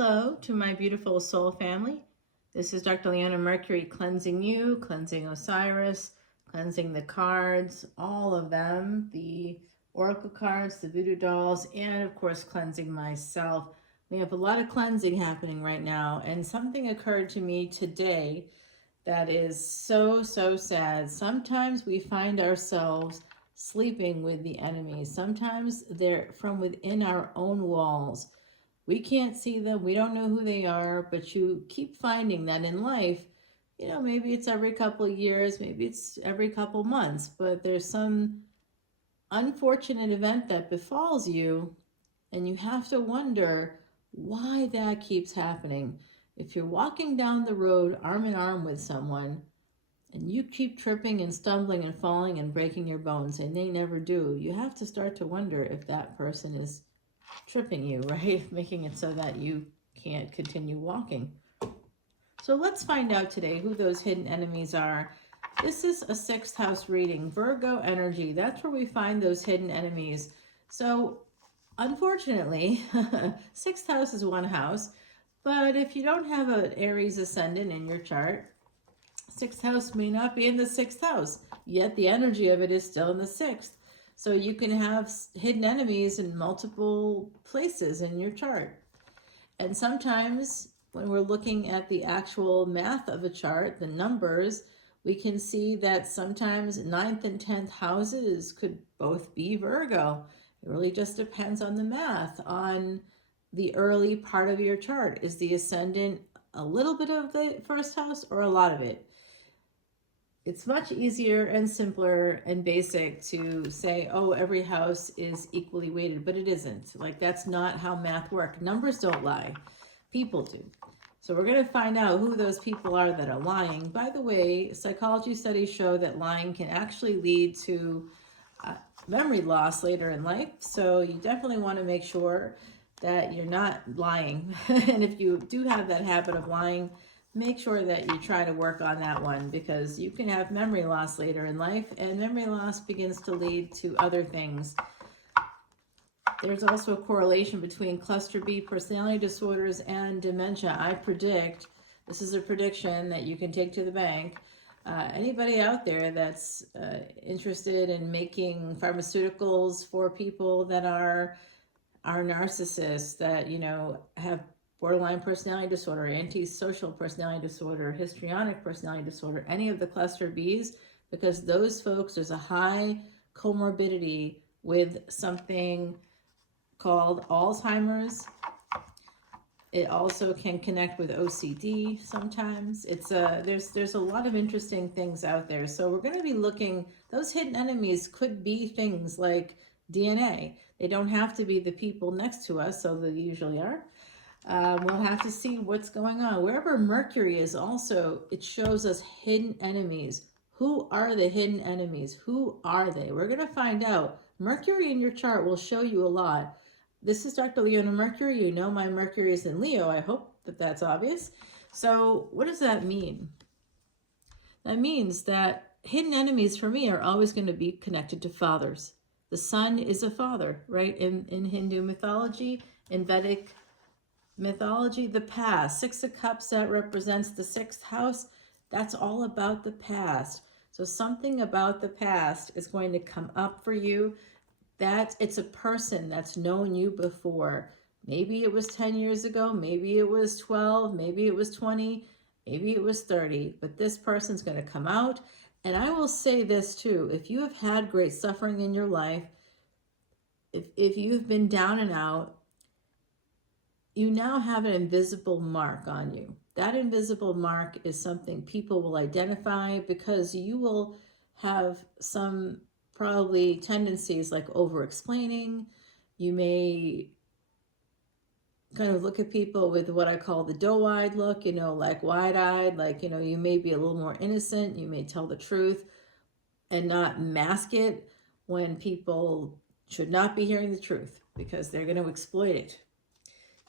Hello to my beautiful soul family. This is Dr. Leona Mercury cleansing you, cleansing Osiris, cleansing the cards, all of them, the oracle cards, the voodoo dolls, and of course cleansing myself. We have a lot of cleansing happening right now, and something occurred to me today that is so sad. Sometimes we find ourselves sleeping with the enemy. Sometimes they're from within our own walls. We can't see them. We don't know who they are, but you keep finding that in life. You know, maybe it's every couple of years, maybe it's every couple months, but there's some unfortunate event that befalls you, and you have to wonder why that keeps happening. If you're walking down the road arm in arm with someone, and you keep tripping and stumbling and falling and breaking your bones, and they never do, you have to start to wonder if that person is tripping you, right? Making it so that you can't continue walking. So let's find out today who those hidden enemies are. This is a sixth house reading, Virgo energy. That's where we find those hidden enemies. So unfortunately, sixth house is one house, but if you don't have an Aries ascendant in your chart, sixth house may not be in the sixth house, yet the energy of it is still in the sixth. So you can have hidden enemies in multiple places in your chart. And sometimes when we're looking at the actual math of a chart, the numbers, we can see that sometimes 9th and 10th houses could both be Virgo. It really just depends on the math, on the early part of your chart. Is the ascendant a little bit of the first house or a lot of it? It's much easier and simpler and basic to say, oh, every house is equally weighted, but it isn't. Like, that's not how math works. Numbers don't lie. People do. So we're going to find out who those people are that are lying. By the way, psychology studies show that lying can actually lead to memory loss later in life. So you definitely want to make sure that you're not lying. And if you do have that habit of lying, make sure that you try to work on that one, because you can have memory loss later in life, and memory loss begins to lead to other things. There's also a correlation between cluster B personality disorders and dementia. I predict, this is a prediction that you can take to the bank, anybody out there that's interested in making pharmaceuticals for people that are narcissists, that, you know, have borderline personality disorder, antisocial personality disorder, histrionic personality disorder, any of the cluster Bs, because those folks, there's a high comorbidity with something called Alzheimer's. It also can connect with OCD sometimes. It's there's a lot of interesting things out there. So we're going to be looking, those hidden enemies could be things like DNA. They don't have to be the people next to us, so they usually are. We'll have to see what's going on. Wherever Mercury is also, it shows us hidden enemies. Who are the hidden enemies? Who are they? We're going to find out. Mercury in your chart will show you a lot. This is Dr. Leona Mercury. You know my Mercury is in Leo. I hope that that's obvious. So what does that mean? That means that hidden enemies for me are always going to be connected to fathers. The sun is a father, right? In Hindu mythology, in Vedic mythology, the past. Six of Cups, that represents the sixth house. That's all about the past. So something about the past is going to come up for you. That it's a person that's known you before. Maybe it was 10 years ago, maybe it was 12, maybe it was 20, maybe it was 30, but this person's going to come out. And I will say this too, if you have had great suffering in your life, if you've been down and out, you now have an invisible mark on you. That invisible mark is something people will identify, because you will have some probably tendencies like over-explaining. You may kind of look at people with what I call the doe-eyed look, you know, like wide-eyed, like, you know, you may be a little more innocent. You may tell the truth and not mask it when people should not be hearing the truth, because they're going to exploit it.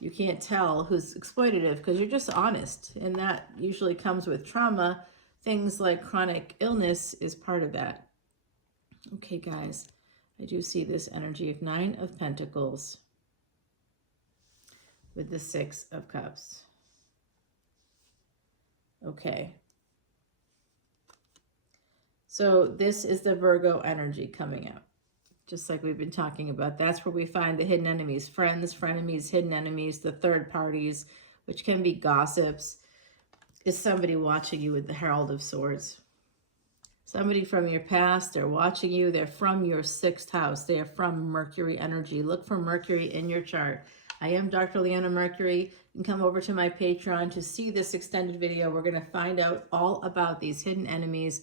You can't tell who's exploitative because you're just honest, and that usually comes with trauma. Things like chronic illness is part of that. Okay, guys, I do see this energy of 9 of Pentacles with the Six of Cups. Okay. So this is the Virgo energy coming out. Just like we've been talking about. That's where we find the hidden enemies, friends, frenemies, hidden enemies, the third parties, which can be gossips. Is somebody watching you with the Herald of Swords. Somebody from your past, they're watching you. They're from your 6th house. They are from Mercury energy. Look for Mercury in your chart. I am Dr. Leona Mercury. You can come over to my Patreon to see this extended video. We're going to find out all about these hidden enemies.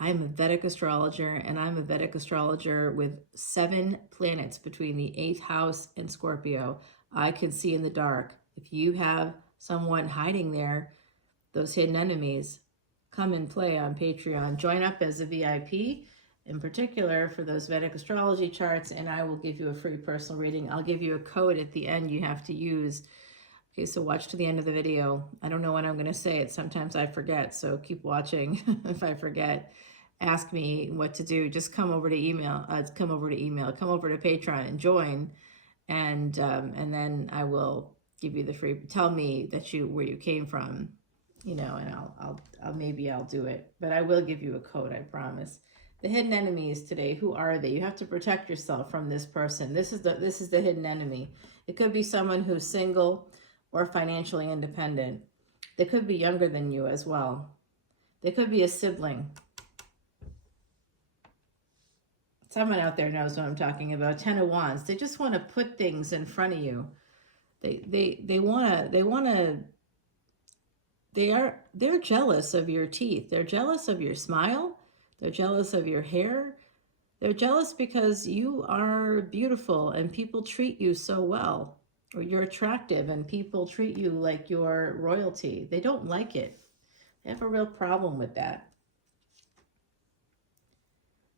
I'm a Vedic astrologer, and I'm a Vedic astrologer with 7 planets between the 8th house and Scorpio. I can see in the dark. If you have someone hiding there, those hidden enemies, come and play on Patreon. Join up as a VIP, in particular for those Vedic astrology charts, and I will give you a free personal reading. I'll give you a code at the end you have to use. Okay, so watch to the end of the video. I don't know when I'm going to say it. Sometimes I forget, so keep watching. If I forget, ask me what to do. Just come over to email. Come over to Patreon and join, and then I will give you the free. Tell me that where you came from. You know, and I'll do it, but I will give you a code, I promise. The hidden enemies today, who are they? You have to protect yourself from this person. This is the hidden enemy. It could be someone who's single or financially independent. They could be younger than you as well. They could be a sibling. Someone out there knows what I'm talking about. 10 of Wands. They just want to put things in front of you. They're jealous of your teeth. They're jealous of your smile. They're jealous of your hair. They're jealous because you are beautiful and people treat you so well, or you're attractive and people treat you like you're royalty. They don't like it. They have a real problem with that.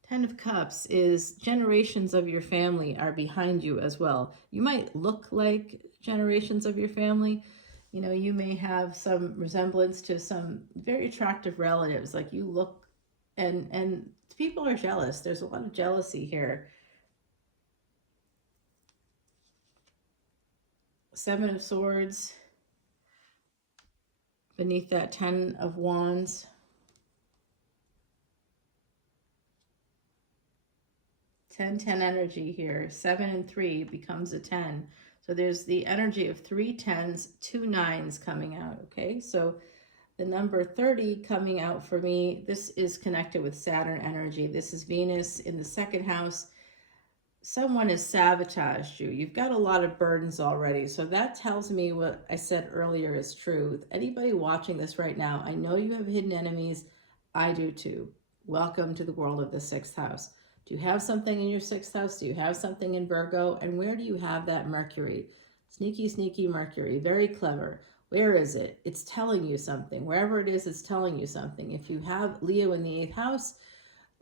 10 of Cups is generations of your family are behind you as well. You might look like generations of your family. You know, you may have some resemblance to some very attractive relatives. Like you look, and people are jealous. There's a lot of jealousy here. 7 of Swords. Beneath that 10 of Wands. 10-10 energy here. 7 and 3 becomes a 10. So there's the energy of 3 10s, 2 9s coming out, okay? So the number 30 coming out for me, this is connected with Saturn energy. This is Venus in the 2nd house. Someone has sabotaged you. You've got a lot of burdens already. So that tells me what I said earlier is true. Anybody watching this right now, I know you have hidden enemies. I do too. Welcome to the world of the 6th house. Do you have something in your 6th house? Do you have something in Virgo? And where do you have that Mercury? Sneaky, sneaky Mercury. Very clever. Where is it? It's telling you something. Wherever it is, it's telling you something. If you have Leo in the 8th house,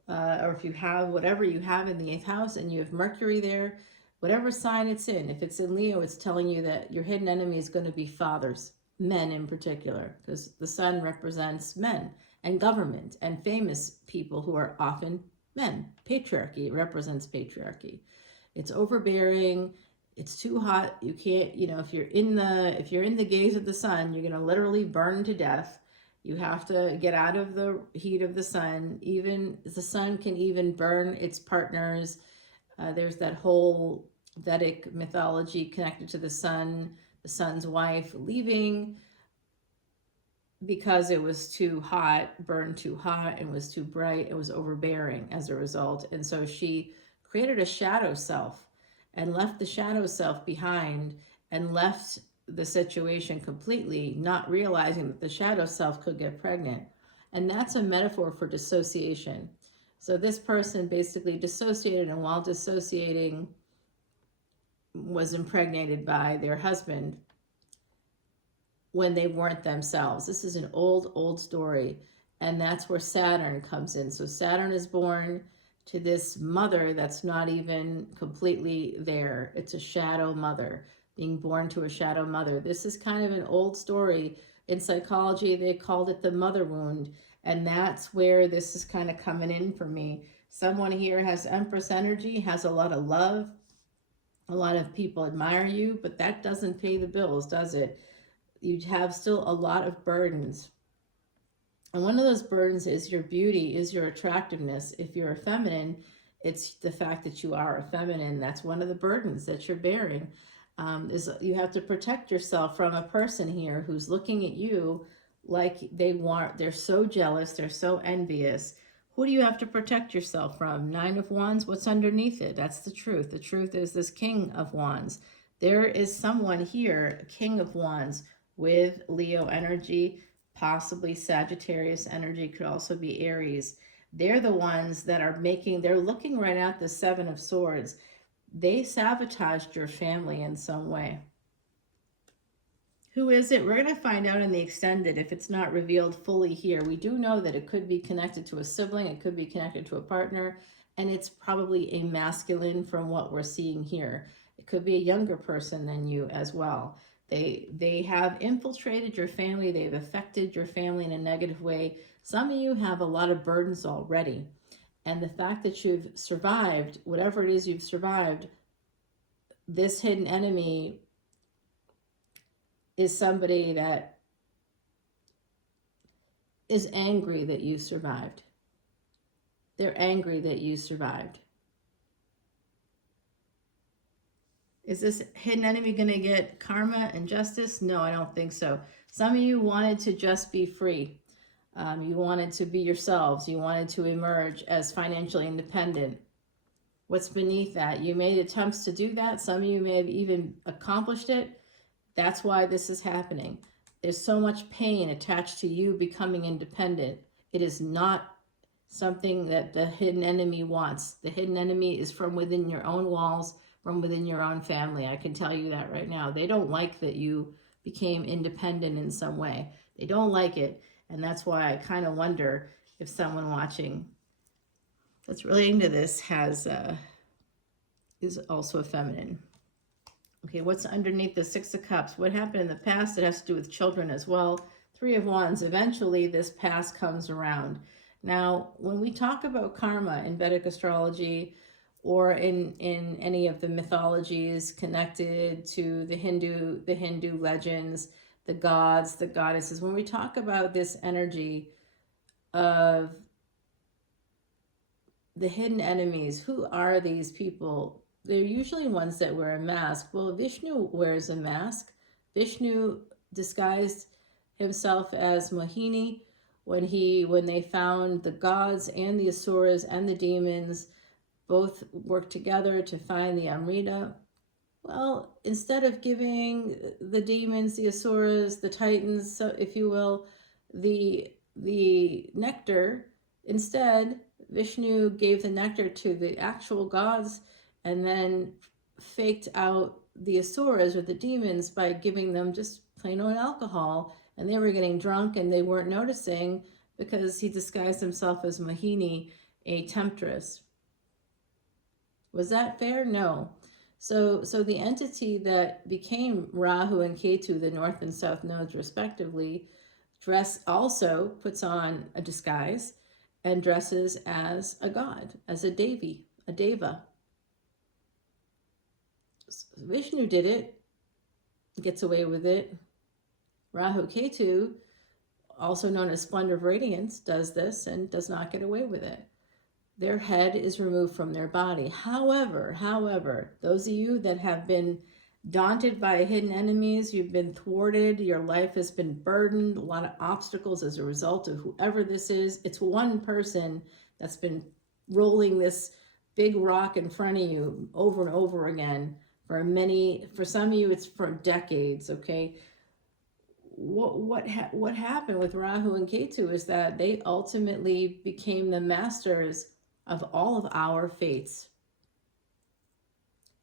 or if you have whatever you have in the 8th house and you have Mercury there, whatever sign it's in, if it's in Leo, it's telling you that your hidden enemy is going to be fathers, men in particular, because the sun represents men and government and famous people who are often men. Patriarchy, it represents patriarchy. It's overbearing. It's too hot. You can't, you know, if you're in the gaze of the sun, you're going to literally burn to death. You have to get out of the heat of the sun. Even the sun can even burn its partners. There's that whole Vedic mythology connected to the sun's wife leaving because it was too hot, burned too hot, and was too bright. It was overbearing as a result. And so she created a shadow self and left the shadow self behind and left the situation completely, not realizing that the shadow self could get pregnant. And that's a metaphor for dissociation. So this person basically dissociated, and while dissociating was impregnated by their husband when they weren't themselves. This is an old story, and that's where Saturn comes in. So Saturn is born to this mother that's not even completely there. It's a shadow mother, being born to a shadow mother. This is kind of an old story. In psychology, they called it the mother wound, and that's where this is kind of coming in for me. Someone here has Empress energy, has a lot of love, A lot of people admire you, but that doesn't pay the bills, does it? You have still a lot of burdens. And one of those burdens is your beauty, is your attractiveness. If you're a feminine, it's the fact that you are a feminine. That's one of the burdens that you're bearing. Is you have to protect yourself from a person here who's looking at you like they're so jealous, they're so envious. Who do you have to protect yourself from? Nine of Wands, what's underneath it? That's the truth. The truth is this King of Wands. There is someone here, King of Wands, with Leo energy, possibly Sagittarius energy, could also be Aries. They're the ones that are they're looking right at the Seven of Swords. They sabotaged your family in some way. Who is it? We're going to find out in the extended if it's not revealed fully here. We do know that it could be connected to a sibling, it could be connected to a partner, and it's probably a masculine from what we're seeing here. It could be a younger person than you as well. They have infiltrated your family, they've affected your family in a negative way. Some of you have a lot of burdens already. And the fact that you've survived, whatever it is you've survived, this hidden enemy is somebody that is angry that you survived. They're angry that you survived. Is this hidden enemy going to get karma and justice? No, I don't think so. Some of you wanted to just be free. You wanted to be yourselves. You wanted to emerge as financially independent. What's beneath that? You made attempts to do that. Some of you may have even accomplished it. That's why this is happening. There's so much pain attached to you becoming independent. It is not something that the hidden enemy wants. The hidden enemy is from within your own walls, from within your own family. I can tell you that right now. They don't like that you became independent in some way. They don't like it. And that's why I kind of wonder if someone watching that's really into this is also a feminine. Okay, what's underneath the Six of Cups? What happened in the past? It has to do with children as well. Three of Wands. Eventually, this past comes around. Now, when we talk about karma in Vedic astrology or in any of the mythologies connected to the Hindu legends, the gods, the goddesses, when we talk about this energy of the hidden enemies, who are these people? They're usually ones that wear a mask. Well, Vishnu wears a mask. Vishnu disguised himself as Mohini when they found the gods and the asuras and the demons both worked together to find the Amrita. Well, instead of giving the demons, the asuras, the titans, so if you will, the nectar, instead Vishnu gave the nectar to the actual gods and then faked out the asuras or the demons by giving them just plain old alcohol, and they were getting drunk and they weren't noticing because he disguised himself as Mohini, a temptress. Was that fair? No. So the entity that became Rahu and Ketu, the north and south nodes respectively, also puts on a disguise and dresses as a god, as a devi, a deva. Vishnu did it, gets away with it. Rahu Ketu, also known as Splendor of Radiance, does this and does not get away with it. Their head is removed from their body. However, those of you that have been daunted by hidden enemies, you've been thwarted, your life has been burdened, a lot of obstacles as a result of whoever this is. It's one person that's been rolling this big rock in front of you over and over again for some of you it's for decades, okay? What happened with Rahu and Ketu is that they ultimately became the masters of all of our fates.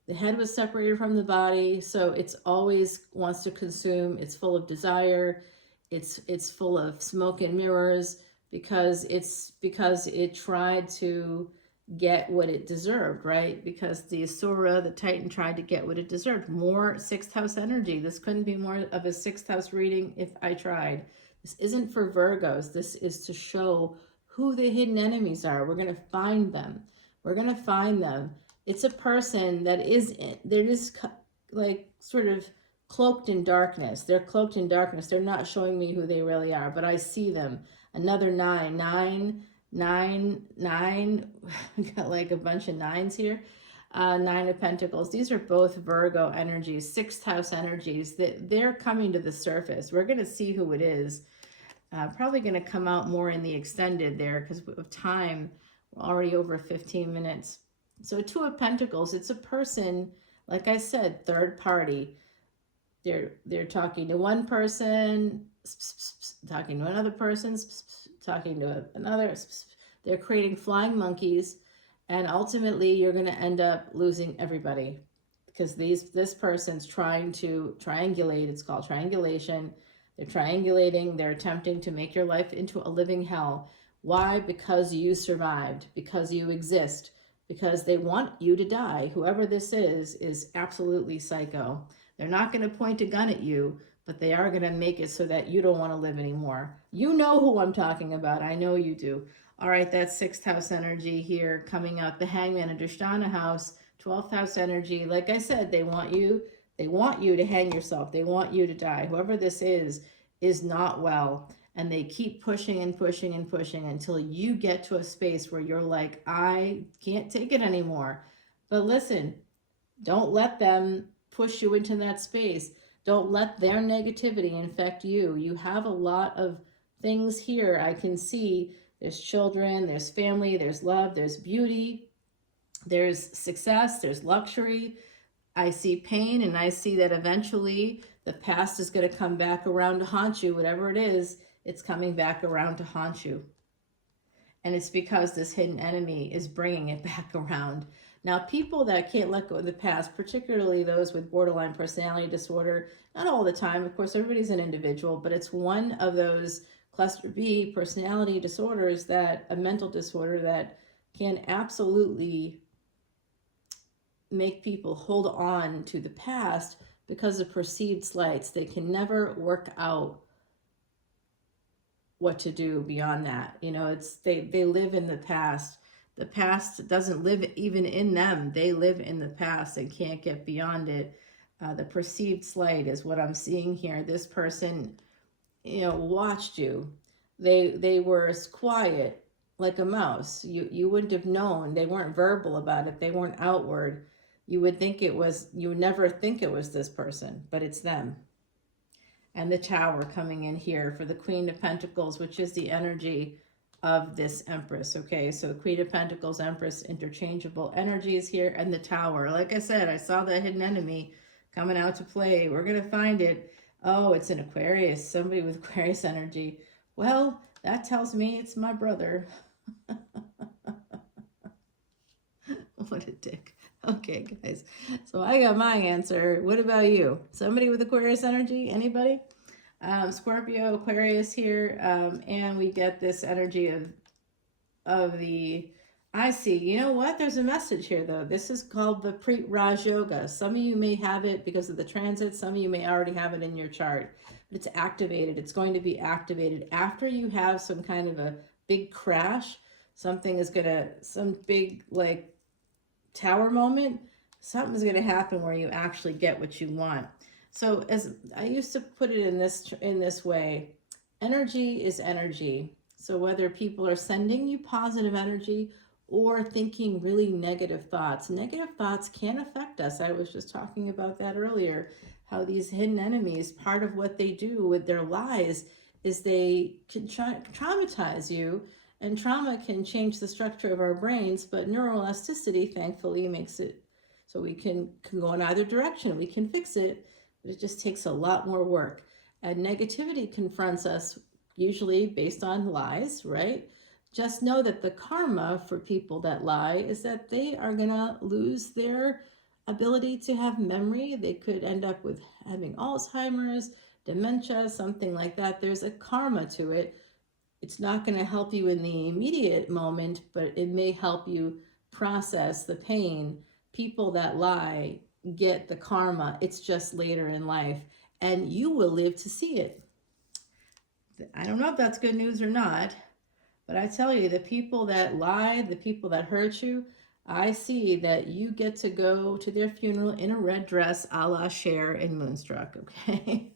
The head was separated from the body, so it's always wants to consume. It's full of desire. It's full of smoke and mirrors because it tried to get what it deserved, right? Because the Asura, the Titan, tried to get what it deserved. More sixth house energy. This couldn't be more of a sixth house reading if I tried. This isn't for Virgos. This is to show who the hidden enemies are. We're going to find them. We're going to find them It's a person that is, they're just like sort of cloaked in darkness. They're cloaked in darkness. They're not showing me who they really are, but I see them. Another 9, 9, 9, 9. We got like a bunch of nines here. 9 of Pentacles. These are both Virgo energies, 6th house energies. That they're coming to the surface. We're going to see who it is. Probably going to come out more in the extended there because of time. We're already over 15 minutes. So 2 of Pentacles, it's a person, like I said, third party. They're talking to one person, talking to another person, talking to another. They're creating flying monkeys, and ultimately you're going to end up losing everybody because this person's trying to triangulate. It's called triangulation. They're triangulating. They're attempting to make your life into a living hell. Why? Because you survived, because you exist, because they want you to die. Whoever this is absolutely psycho. They're not going to point a gun at you, but they are going to make it so that you don't want to live anymore. You know who I'm talking about. I know you do. All right, that's 6th house energy here coming out. The Hangman, a Drishtana house, 12th house energy. Like I said, they want you to hang yourself. They want you to die. Whoever this is not well. And they keep pushing and pushing and pushing until you get to a space where you're like, I can't take it anymore. But listen, don't let them push you into that space. Don't let their negativity infect you. You have a lot of things here. I can see there's children, there's family, there's love, there's beauty, there's success, there's luxury. I see pain, and I see that eventually the past is going to come back around to haunt you. Whatever it is, it's coming back around to haunt you. And it's because this hidden enemy is bringing it back around. Now, people that can't let go of the past, particularly those with borderline personality disorder, not all the time, of course, everybody's an individual, but it's one of those cluster B personality disorders, that a mental disorder that can absolutely make people hold on to the past because of perceived slights. They can never work out what to do beyond that. You know, it's they live in the past. The past doesn't live even in them. They live in the past and can't get beyond it. The perceived slight is what I'm seeing here. This person, you know, watched you. They were as quiet like a mouse. You wouldn't have known. They weren't verbal about it. They weren't outward. You would never think it was this person, but it's them. And the Tower coming in here for the Queen of Pentacles, which is the energy of this Empress. Okay, so Queen of Pentacles, Empress, interchangeable energies here, and the Tower. Like I said, I saw the hidden enemy coming out to play. We're going to find it. Oh, it's an Aquarius, somebody with Aquarius energy. Well, that tells me it's my brother. What a dick. Okay, guys. So I got my answer. What about you? Somebody with Aquarius energy? Anybody? Scorpio, Aquarius here. And we get this energy of the... I see. You know what? There's a message here, though. This is called the Pre-Raj Yoga. Some of you may have it because of the transit. Some of you may already have it in your chart. But it's activated. It's going to be activated after you have some kind of a big crash. Something is going to... Some big, like, tower moment, something's going to happen where you actually get what you want. So as I used to put it in this way, energy is energy. So whether people are sending you positive energy or thinking really negative thoughts can affect us. I was just talking about that earlier, how these hidden enemies, part of what they do with their lies is they can traumatize you. And trauma can change the structure of our brains, but neuroelasticity, thankfully, makes it so we can go in either direction. We can fix it, but it just takes a lot more work. And negativity confronts us, usually based on lies, right? Just know that the karma for people that lie is that they are going to lose their ability to have memory. They could end up with having Alzheimer's, dementia, something like that. There's a karma to it. It's not going to help you in the immediate moment, but it may help you process the pain. People that lie get the karma. It's just later in life, and you will live to see it. I don't know if that's good news or not, but I tell you, the people that lie, the people that hurt you, I see that you get to go to their funeral in a red dress a la Cher in Moonstruck, okay?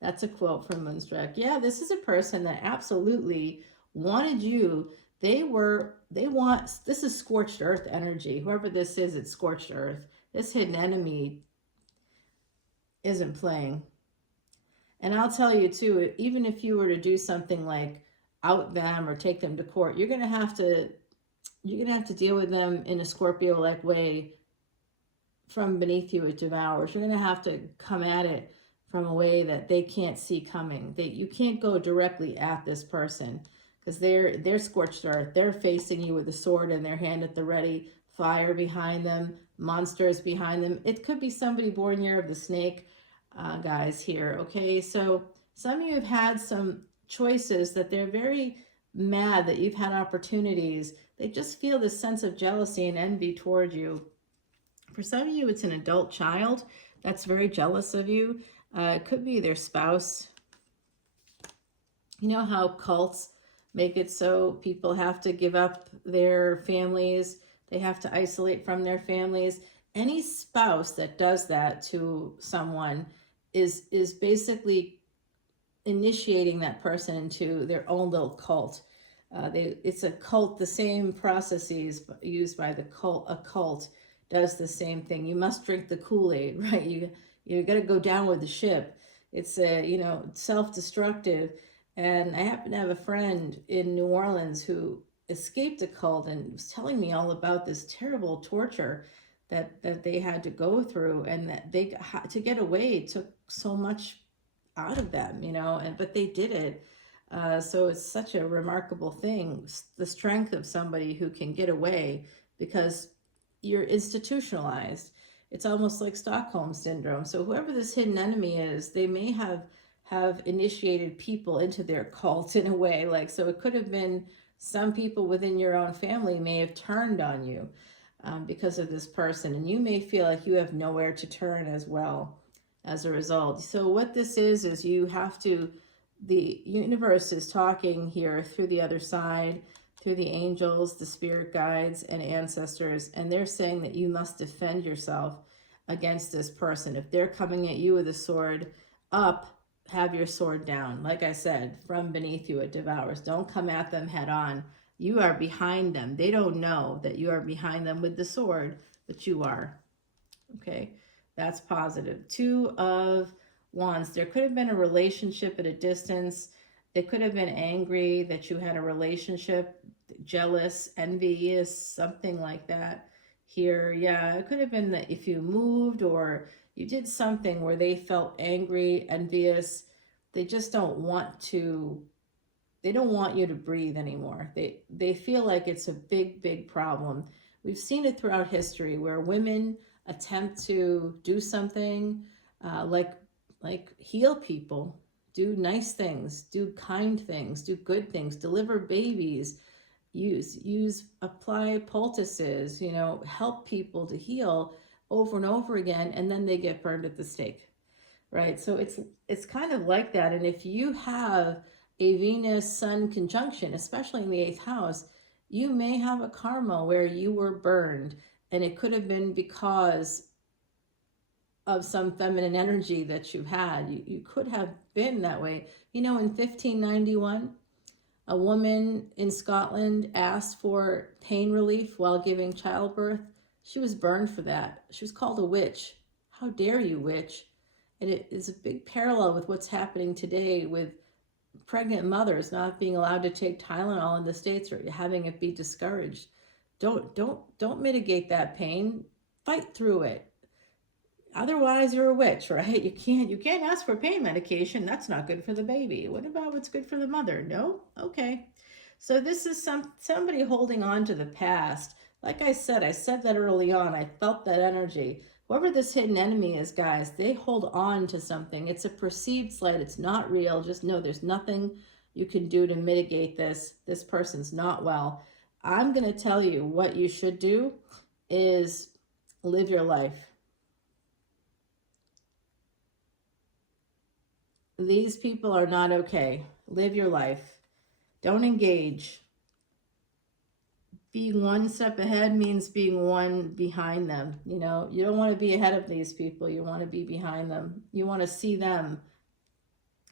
That's a quote from Moonstruck. Yeah, this is a person that absolutely wanted you. They want, this is scorched earth energy. Whoever this is, it's scorched earth. This hidden enemy isn't playing. And I'll tell you too, even if you were to do something like out them or take them to court, you're gonna have to deal with them in a Scorpio-like way. From beneath you it devours. You're gonna have to come at it from a way that they can't see coming. You can't go directly at this person because they're scorched earth. They're facing you with a sword in their hand at the ready, fire behind them, monsters behind them. It could be somebody born year of the snake, guys here. Okay, so some of you have had some choices that they're very mad that you've had opportunities. They just feel this sense of jealousy and envy toward you. For some of you, it's an adult child that's very jealous of you. It could be their spouse. You know how cults make it so people have to give up their families. They have to isolate from their families. Any spouse that does that to someone is basically initiating that person into their own little cult. It's a cult, the same processes used by the occult does the same thing. You must drink the Kool-Aid, right? You got to go down with the ship. It's self-destructive. And I happen to have a friend in New Orleans who escaped a cult and was telling me all about this terrible torture that they had to go through, and that they to get away took so much out of them, but they did it. So it's such a remarkable thing, the strength of somebody who can get away because you're institutionalized. It's almost like Stockholm syndrome. So whoever this hidden enemy is, they may have initiated people into their cult in a way. Like, so it could have been some people within your own family may have turned on you because of this person, and you may feel like you have nowhere to turn as well as a result. So what this is you have to, the universe is talking here through the other side, through the angels, the spirit guides, and ancestors, and they're saying that you must defend yourself against this person. If they're coming at you with a sword up, have your sword down. Like I said, from beneath you it devours. Don't come at them head on. You are behind them. They don't know that you are behind them with the sword, but you are. Okay, that's positive. 2 of Wands. There could have been a relationship at a distance. They could have been angry that you had a relationship, jealous, envious, something like that here. Yeah, it could have been that if you moved or you did something where they felt angry, envious, they just don't want to, they don't want you to breathe anymore. They feel like it's a big problem. We've seen it throughout history where women attempt to do something like heal people, do nice things, do kind things, do good things, deliver babies, apply poultices, help people to heal over and over again, and then they get burned at the stake, right? So it's kind of like that. And if you have a Venus-Sun conjunction, especially in the 8th house, you may have a karma where you were burned, and it could have been because of some feminine energy that you had. You could have been that way. In 1591, a woman in Scotland asked for pain relief while giving childbirth. She was burned for that. She was called a witch. How dare you, witch? And it is a big parallel with what's happening today with pregnant mothers not being allowed to take Tylenol in the States or having it be discouraged. Don't mitigate that pain. Fight through it. Otherwise, you're a witch, right? You can't ask for pain medication. That's not good for the baby. What about what's good for the mother? No? Okay. So this is somebody holding on to the past. Like I said that early on. I felt that energy. Whoever this hidden enemy is, guys, they hold on to something. It's a perceived slight. It's not real. Just know there's nothing you can do to mitigate this. This person's not well. I'm going to tell you what you should do is live your life. These people are not okay. Live your life. Don't engage. being one step ahead means being one behind them. You know, you don't want to be ahead of these people. You want to be behind them. You want to see them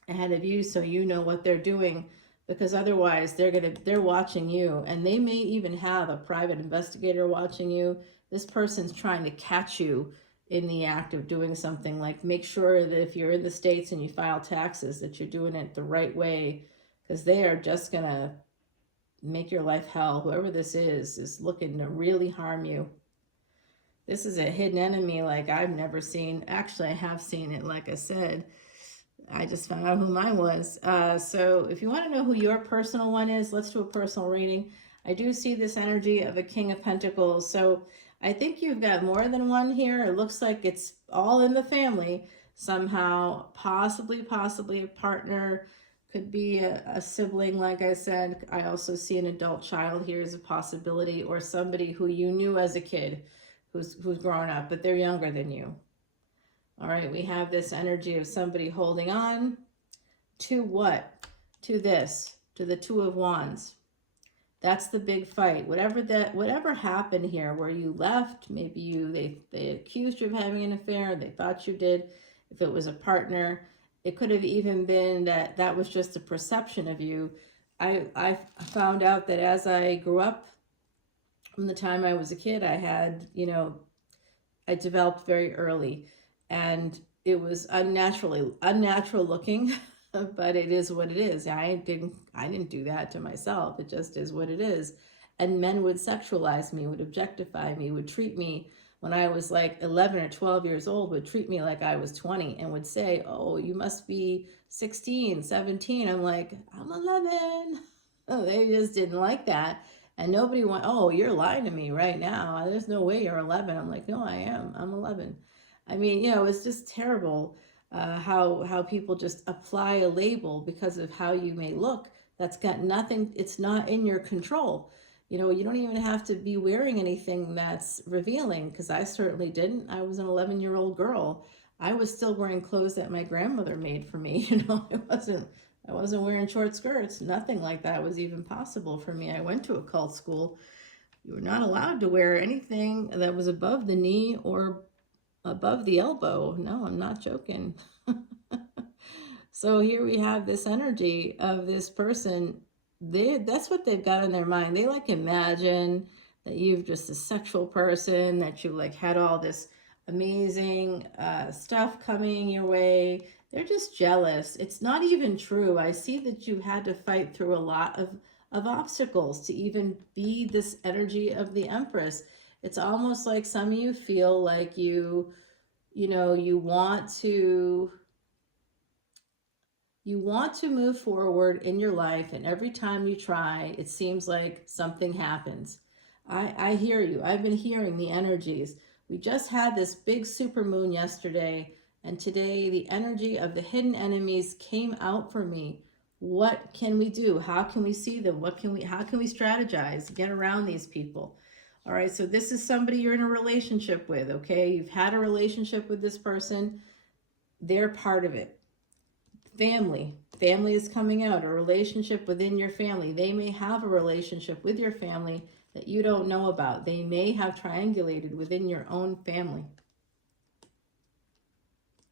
ahead of you so you know what they're doing, because otherwise they're watching you, and they may even have a private investigator watching you. This person's trying to catch you in the act of doing something. Like, make sure that if you're in the States and you file taxes, that you're doing it the right way, because they are just gonna make your life hell. Whoever this is looking to really harm you. This is a hidden enemy like I've never seen. Actually, I have seen it, like I said. I just found out who mine was. So if you want to know who your personal one is, let's do a personal reading. I do see this energy of a King of Pentacles. So I think you've got more than one here. It looks like it's all in the family somehow. Possibly a partner. Could be a sibling, like I said. I also see an adult child here as a possibility, or somebody who you knew as a kid who's grown up, but they're younger than you. All right, we have this energy of somebody holding on to what? To this, to the Two of Wands. That's the big fight. Whatever happened here, where you left, maybe they accused you of having an affair, they thought you did. If it was a partner, it could have even been that was just a perception of you. I found out that as I grew up, from the time I was a kid, I had, I developed very early. And it was unnatural looking, but it is what it is. I didn't do that to myself. It just is what it is. And men would sexualize me, would objectify me, would treat me when I was like 11 or 12 years old, would treat me like I was 20 and would say, oh, you must be 16, 17. I'm like, I'm 11. They just didn't like that. And nobody went, oh, you're lying to me right now. There's no way you're 11. I'm like, no, I am. I'm 11. I mean, it's just terrible how people just apply a label because of how you may look. That's got nothing, it's not in your control. You don't even have to be wearing anything that's revealing, because I certainly didn't. I was an 11-year-old girl. I was still wearing clothes that my grandmother made for me. I wasn't wearing short skirts. Nothing like that was even possible for me. I went to a cult school. You were not allowed to wear anything that was above the knee or above the elbow. No, I'm not joking. So here we have this energy of this person. That's what they've got in their mind. They imagine that you've just a sexual person, that you had all this amazing stuff coming your way. They're just jealous. It's not even true. I see that you had to fight through a lot of obstacles to even be this energy of the Empress. It's almost like some of you feel like you want to move forward in your life, and every time you try, it seems like something happens. I hear you. I've been hearing the energies. We just had this big supermoon yesterday, and today the energy of the hidden enemies came out for me. What can we do? How can we see them? How can we strategize, get around these people? All right, so this is somebody you're in a relationship with, okay? You've had a relationship with this person. They're part of it. Family is coming out, a relationship within your family. They may have a relationship with your family that you don't know about. They may have triangulated within your own family.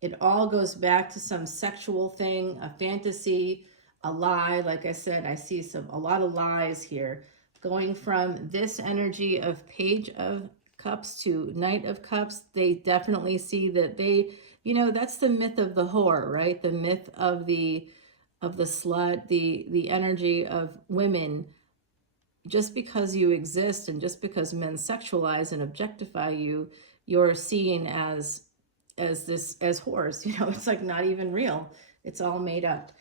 It all goes back to some sexual thing, a fantasy, a lie. Like I said, I see a lot of lies here. Going from this energy of Page of Cups to Knight of Cups, they definitely see that that's the myth of the whore, right? The myth of the slut, the energy of women. Just because you exist and just because men sexualize and objectify you, you're seen as whores. It's not even real. It's all made up.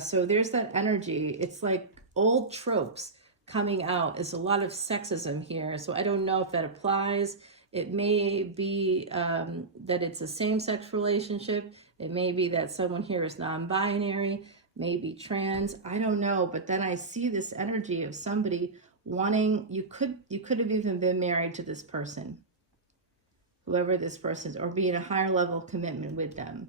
So there's that energy. It's like old tropes coming out. Is a lot of sexism here. So I don't know if that applies. It may be that it's a same-sex relationship. It may be that someone here is non-binary, maybe trans. I don't know. But then I see this energy of somebody wanting, you could have even been married to this person, whoever this person is, or be in a higher level of commitment with them.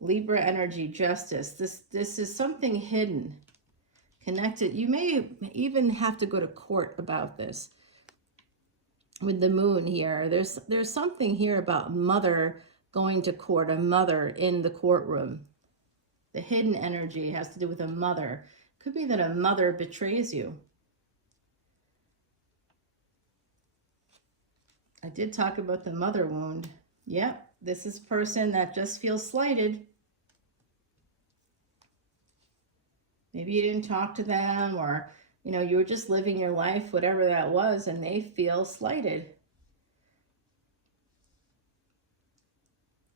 Libra energy, justice. This is something hidden, connected. You may even have to go to court about this. with the moon here. There's something here about mother going to court, a mother in the courtroom. The hidden energy has to do with a mother. Could be that a mother betrays you. I did talk about the mother wound. Yep, this is a person that just feels slighted. Maybe you didn't talk to them, or you were just living your life, whatever that was, and they feel slighted.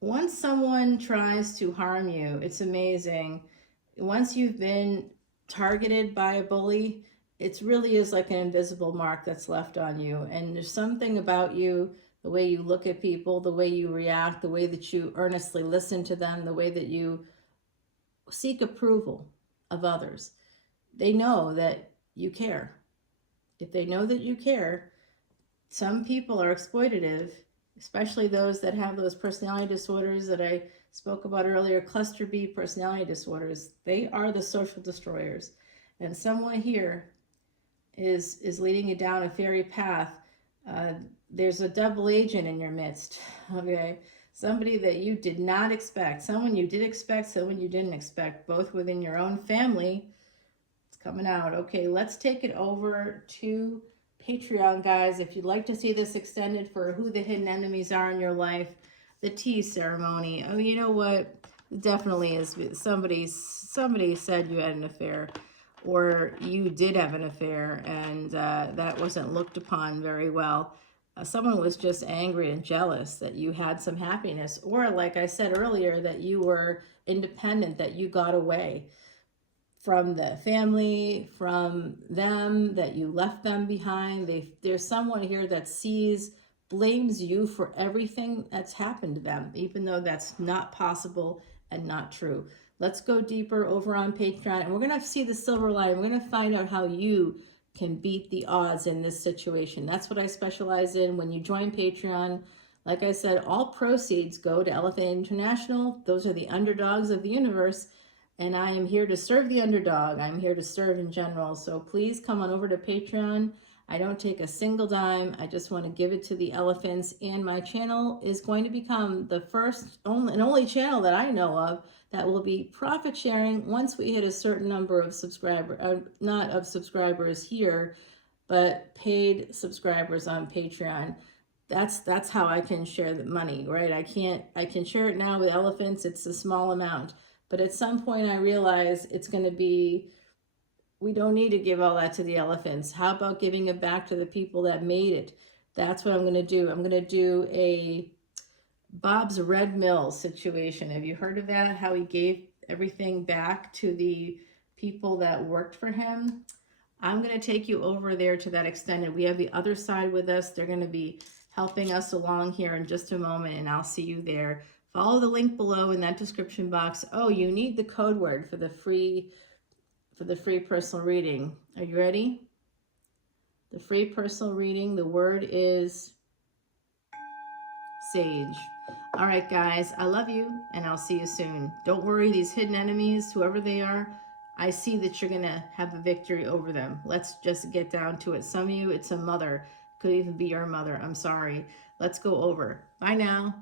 Once someone tries to harm you, it's amazing. Once you've been targeted by a bully, it really is like an invisible mark that's left on you. And there's something about you, the way you look at people, the way you react, the way that you earnestly listen to them, the way that you seek approval of others. They know that you care. If they know that you care, some people are exploitative, especially those that have those personality disorders that I spoke about earlier, cluster B personality disorders. They are the social destroyers. And someone here is leading you down a fairy path. There's a double agent in your midst, okay? Somebody that you did not expect, someone you did expect, someone you didn't expect, both within your own family. It's coming out. Okay, let's take it over to Patreon, guys. If you'd like to see this extended for who the hidden enemies are in your life, the tea ceremony. Oh, you know what? It definitely is. Somebody said you had an affair, or you did have an affair, and that wasn't looked upon very well. Someone was just angry and jealous that you had some happiness, or like I said earlier, that you were independent, that you got away from the family, from them, that you left them behind. There's someone here that blames you for everything that's happened to them, even though that's not possible and not true. Let's go deeper over on Patreon, and we're going to see the silver lining. We're going to find out how you can beat the odds in this situation. That's what I specialize in. When you join Patreon, like I said, all proceeds go to Elephant International. Those are the underdogs of the universe. And I am here to serve the underdog. I'm here to serve in general. So please come on over to Patreon. I don't take a single dime. I just want to give it to the elephants. And my channel is going to become the first and only channel that I know of that will be profit sharing once we hit a certain number of subscribers, not of subscribers here, but paid subscribers on Patreon. That's how I can share the money, right? I can share it now with elephants. It's a small amount. But at some point I realize it's going to be, we don't need to give all that to the elephants. How about giving it back to the people that made it? That's what I'm going to do. I'm going to do a Bob's Red Mill situation. Have you heard of that? How he gave everything back to the people that worked for him? I'm going to take you over there to that extended. We have the other side with us. They're going to be helping us along here in just a moment, and I'll see you there. Follow the link below in that description box. Oh, you need the code word for the free personal reading. Are you ready? The free personal reading, the word is sage. All right, guys, I love you, and I'll see you soon. Don't worry, these hidden enemies, whoever they are, I see that you're going to have a victory over them. Let's just get down to it. Some of you, it's a mother. Could even be your mother. I'm sorry. Let's go over. Bye now.